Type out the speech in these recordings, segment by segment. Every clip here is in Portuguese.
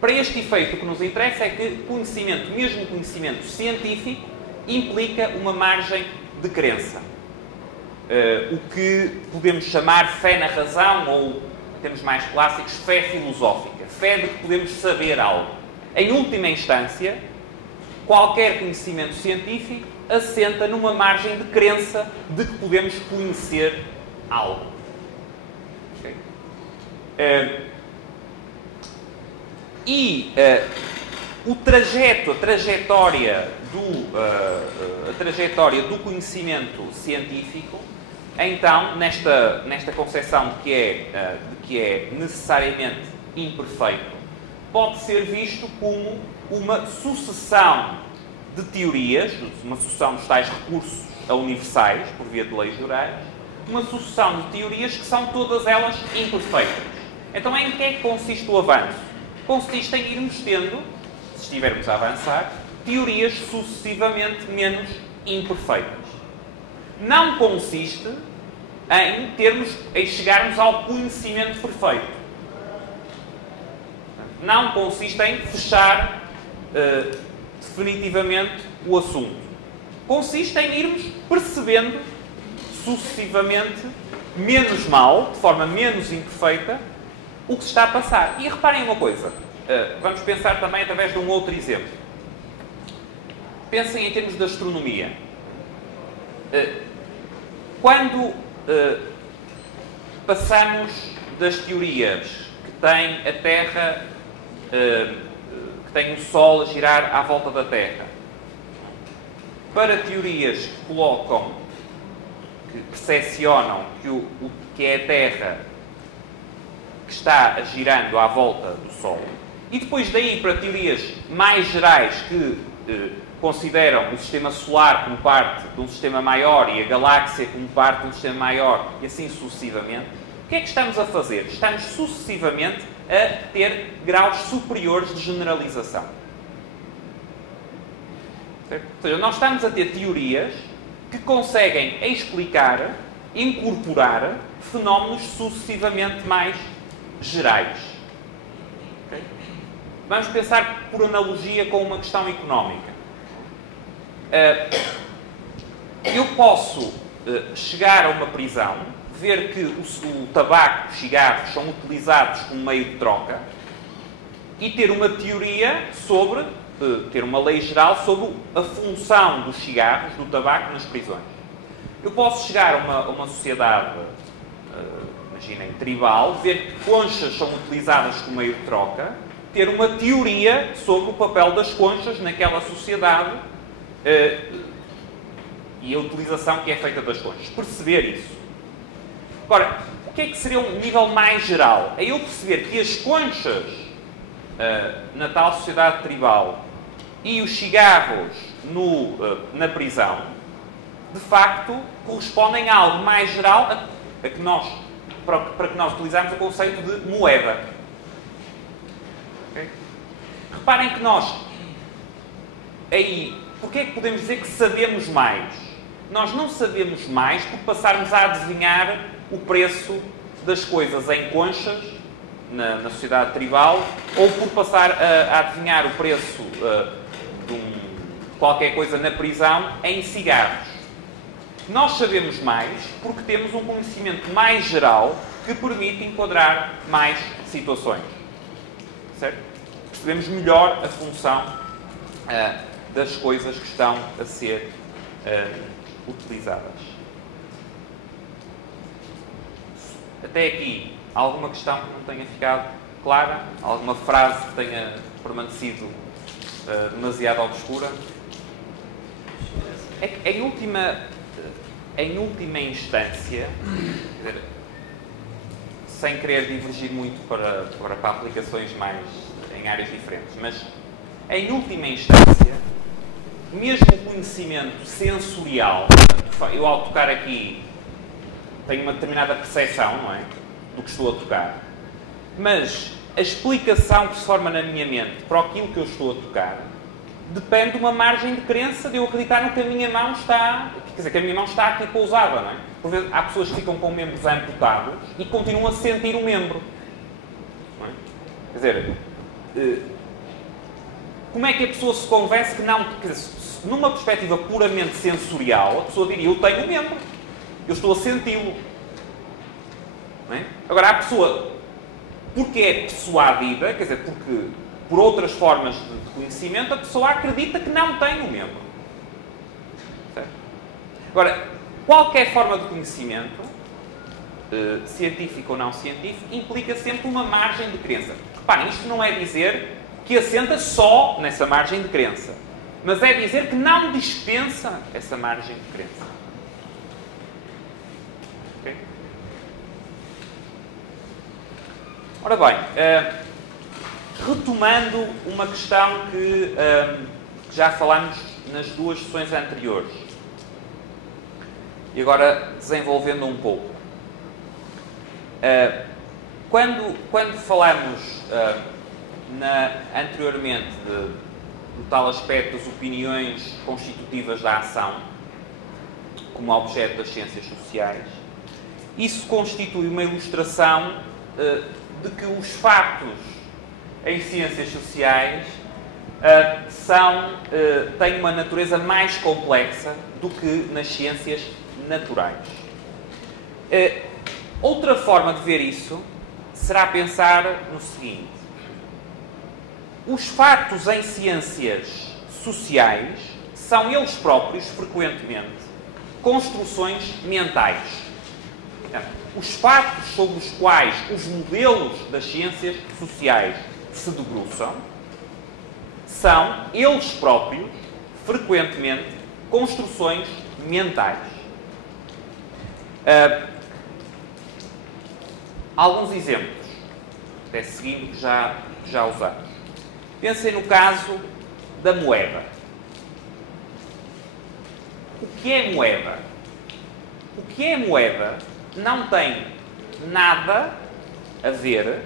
Para este efeito, o que nos interessa é que conhecimento, mesmo conhecimento científico, implica uma margem de crença. O que podemos chamar fé na razão, ou, em termos mais clássicos, fé filosófica. Fé de que podemos saber algo. Em última instância, qualquer conhecimento científico assenta numa margem de crença de que podemos conhecer algo. Okay? A trajetória do conhecimento científico, então, nesta concepção de que é necessariamente imperfeito, pode ser visto como uma sucessão de teorias, uma sucessão dos tais recursos a universais, por via de leis gerais, uma sucessão de teorias que são todas elas imperfeitas. Então, em que é que consiste o avanço? Consiste em irmos tendo, se estivermos a avançar, teorias sucessivamente menos imperfeitas. Não consiste em chegarmos ao conhecimento perfeito. Não consiste em fechar definitivamente o assunto. Consiste em irmos percebendo sucessivamente, menos mal, de forma menos imperfeita, o que se está a passar. E reparem uma coisa. Vamos pensar também através de um outro exemplo. Pensem em termos de astronomia. Quando passamos das teorias que tem a Terra, que tem o Sol a girar à volta da Terra, para teorias que colocam, que percepcionam que é a Terra que está girando à volta do Sol, e depois daí para teorias mais gerais que consideram o sistema solar como parte de um sistema maior e a galáxia como parte de um sistema maior e assim sucessivamente, o que é que estamos a fazer? Estamos sucessivamente a ter graus superiores de generalização. Certo? Ou seja, nós estamos a ter teorias que conseguem explicar, incorporar fenómenos sucessivamente mais gerais. Okay? Vamos pensar por analogia com uma questão económica. Eu posso chegar a uma prisão, ver que o tabaco, os cigarros são utilizados como meio de troca e ter uma teoria sobre, ter uma lei geral sobre a função dos cigarros, do tabaco nas prisões. Eu posso chegar a uma sociedade, imaginem, tribal, ver que conchas são utilizadas como meio de troca, ter uma teoria sobre o papel das conchas naquela sociedade e a utilização que é feita das conchas. Perceber isso. Agora, o que é que seria um nível mais geral? É eu perceber que as conchas na tal sociedade tribal e os cigarros na prisão, de facto, correspondem a algo mais geral para que nós utilizarmos o conceito de moeda. Okay? Reparem que nós, aí, porque é que podemos dizer que sabemos mais? Nós não sabemos mais por passarmos a adivinhar o preço das coisas em conchas, na sociedade tribal, ou por passar a adivinhar o preço de qualquer coisa na prisão em cigarros. Nós sabemos mais porque temos um conhecimento mais geral que permite enquadrar mais situações. Certo? Percebemos melhor a função das coisas que estão a ser utilizadas. Até aqui, alguma questão que não tenha ficado clara? Alguma frase que tenha permanecido demasiado obscura? É que, em última instância, sem querer divergir muito para aplicações mais em áreas diferentes, mas em última instância, mesmo o conhecimento sensorial, eu ao tocar aqui tenho uma determinada percepção, não é? Do que estou a tocar, mas a explicação que se forma na minha mente para aquilo que eu estou a tocar depende de uma margem de crença de eu acreditar no que a minha mão está, quer dizer, que a minha mão está aqui pousada, não é? Por vezes há pessoas que ficam com membros amputados e continuam a sentir o membro. Não é? Quer dizer, como é que a pessoa se convence que não... Quer dizer, numa perspectiva puramente sensorial, a pessoa diria, eu tenho o membro, eu estou a senti-lo. Não é? Agora, a pessoa, porque é persuadida, quer dizer, porque por outras formas de conhecimento, a pessoa acredita que não tem o membro. Certo? Agora, qualquer forma de conhecimento, científico ou não científico, implica sempre uma margem de crença. Reparem, isto não é dizer que assenta só nessa margem de crença, mas é dizer que não dispensa essa margem de crença. Okay? Ora bem, retomando uma questão que já falámos nas duas sessões anteriores, e agora desenvolvendo um pouco. Quando falamos anteriormente do tal aspecto das opiniões constitutivas da ação, como objeto das ciências sociais, isso constitui uma ilustração de que os fatos em ciências sociais têm uma natureza mais complexa do que nas ciências naturais. Outra forma de ver isso será pensar no seguinte: os fatos em ciências sociais são eles próprios, frequentemente, construções mentais. Os fatos sobre os quais os modelos das ciências sociais se debruçam são eles próprios, frequentemente, construções mentais. Alguns exemplos, até seguindo que já usamos. Pensem no caso da moeda. O que é moeda? O que é moeda não tem nada a ver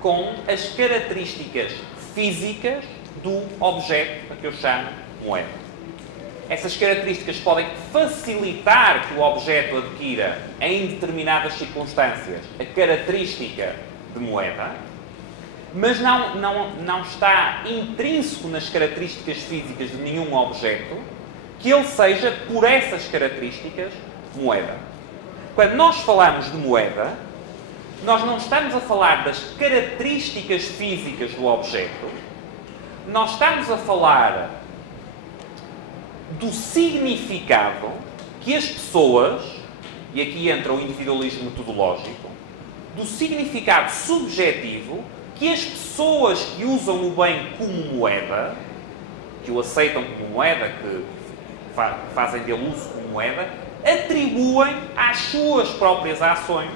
com as características físicas do objeto a que eu chamo moeda. Essas características podem facilitar que o objeto adquira, em determinadas circunstâncias, a característica de moeda, mas não está intrínseco nas características físicas de nenhum objeto que ele seja, por essas características, moeda. Quando nós falamos de moeda, nós não estamos a falar das características físicas do objeto, nós estamos a falar do significado que as pessoas, e aqui entra o individualismo metodológico, do significado subjetivo que as pessoas que usam o bem como moeda, que o aceitam como moeda, que fazem dele uso como moeda, atribuem às suas próprias ações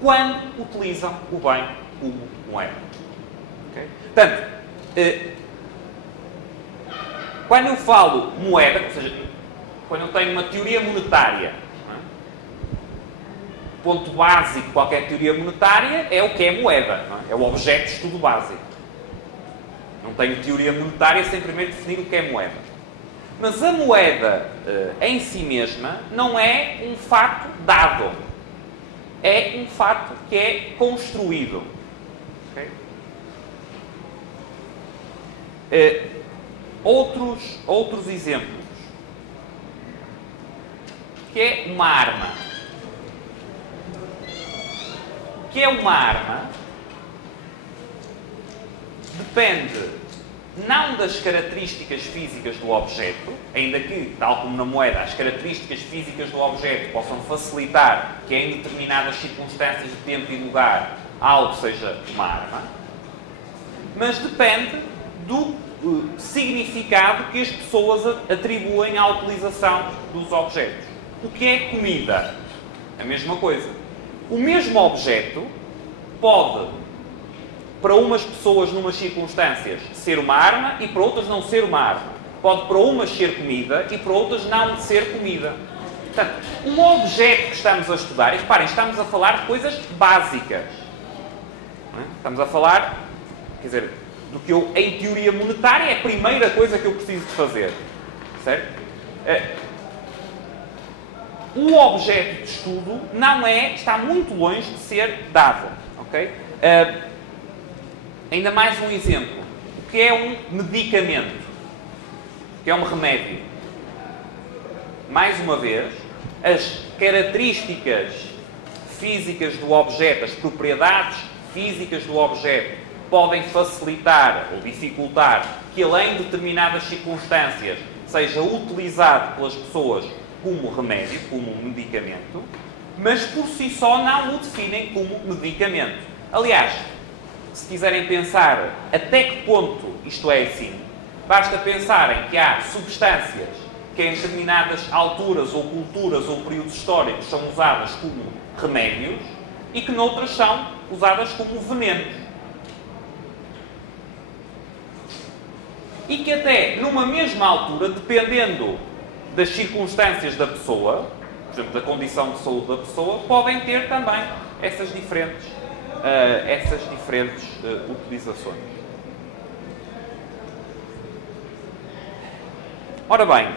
quando utilizam o bem como moeda. Okay? Portanto, quando eu falo moeda, ou seja, quando eu tenho uma teoria monetária, o ponto básico de qualquer teoria monetária é o que é moeda, não é? É o objeto de estudo básico. Não tenho teoria monetária sem primeiro definir o que é moeda. Mas a moeda em si mesma não é um fato dado. É um fato que é construído. Okay? Outros exemplos. Que é uma arma. O que é uma arma depende não das características físicas do objeto, ainda que, tal como na moeda, as características físicas do objeto possam facilitar que em determinadas circunstâncias de tempo e lugar algo seja uma arma, mas depende do significado que as pessoas atribuem à utilização dos objetos. O que é comida? A mesma coisa. O mesmo objeto pode, para umas pessoas, numas circunstâncias, ser uma arma e para outras não ser uma arma. Pode para umas ser comida e para outras não ser comida. Portanto, um objeto que estamos a estudar, e reparem, estamos a falar de coisas básicas. Não é? Estamos a falar, quer dizer, do que eu, em teoria monetária, é a primeira coisa que eu preciso de fazer. Certo? O objeto de estudo não está muito longe de ser dado. Ok? ainda mais um exemplo. O que é um medicamento? O que é um remédio? Mais uma vez, as características físicas do objeto, as propriedades físicas do objeto, podem facilitar ou dificultar que ele, em determinadas circunstâncias, seja utilizado pelas pessoas como remédio, como medicamento, mas por si só não o definem como medicamento. Aliás, se quiserem pensar até que ponto isto é assim, basta pensarem que há substâncias que em determinadas alturas ou culturas ou períodos históricos são usadas como remédios e que noutras são usadas como venenos. E que até numa mesma altura, dependendo das circunstâncias da pessoa, por exemplo, da condição de saúde da pessoa, podem ter também essas diferentes utilizações. Ora bem,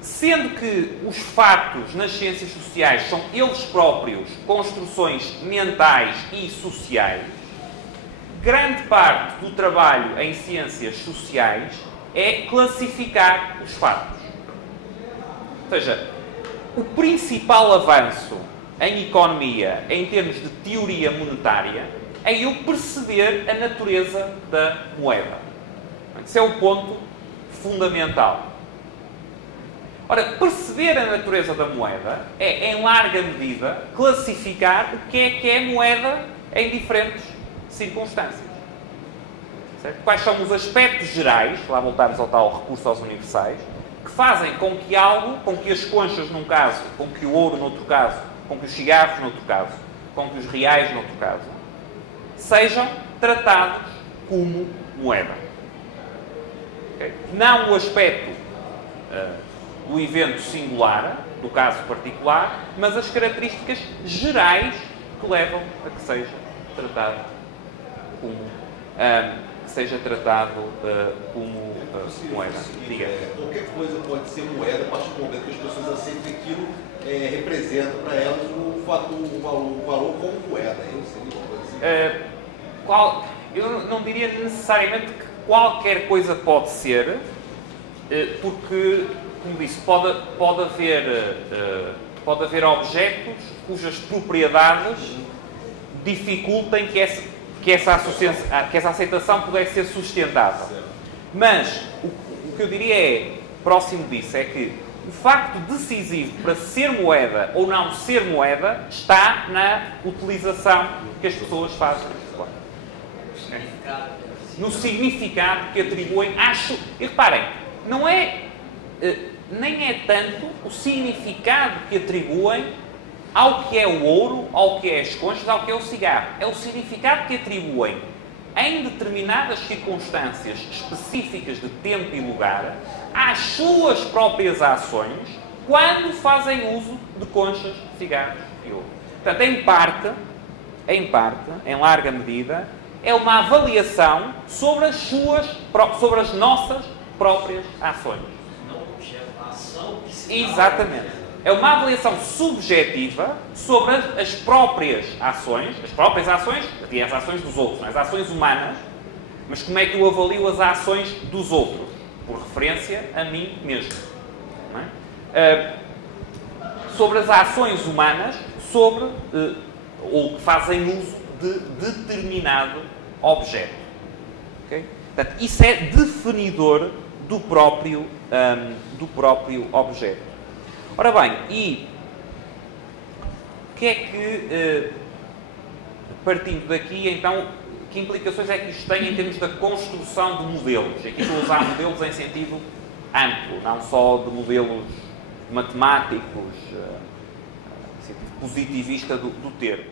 sendo que os fatos nas ciências sociais são eles próprios construções mentais e sociais, grande parte do trabalho em ciências sociais é classificar os fatos. Ou seja, o principal avanço em economia, em termos de teoria monetária, é eu perceber a natureza da moeda. Esse é o ponto fundamental. Ora, perceber a natureza da moeda é, em larga medida, classificar o que é moeda em diferentes circunstâncias. Certo? Quais são os aspectos gerais, lá voltarmos ao tal recurso aos universais, que fazem com que algo, com que as conchas num caso, com que o ouro noutro caso, com que os cigarros noutro caso, com que os reais noutro caso, sejam tratados como moeda. Okay? Não o aspecto do evento singular, do caso particular, mas as características gerais que levam a que seja tratado como moeda. Diga. Qualquer coisa pode ser moeda a partir do momento que as pessoas aceitam que aquilo representa para elas o valor como moeda. Eu não diria necessariamente que qualquer coisa pode ser, porque, como disse, pode haver objetos cujas propriedades dificultem que essa aceitação pudesse ser sustentável. Mas o que eu diria é, próximo disso, é que o facto decisivo para ser moeda ou não ser moeda está na utilização que as pessoas fazem. No significado que atribuem. E reparem, não é, nem é tanto o significado que atribuem ao que é o ouro, ao que é as conchas, ao que é o cigarro. É o significado que atribuem em determinadas circunstâncias específicas de tempo e lugar às suas próprias ações quando fazem uso de conchas, cigarros e ouro. Portanto, em larga medida, é uma avaliação sobre as nossas próprias ações. Não o objeto, a ação que se Exatamente. É uma avaliação subjetiva sobre as próprias ações e as ações dos outros, as ações humanas, mas como é que eu avalio as ações dos outros? Por referência a mim mesmo. Não é? Sobre as ações humanas, ou que fazem uso de determinado objeto. Okay? Portanto, isso é definidor do próprio objeto. Ora bem, e o que é que, partindo daqui, então, que implicações é que isto tem em termos da construção de modelos? Aqui estou a usar modelos em sentido amplo, não só de modelos matemáticos, em sentido positivista do termo.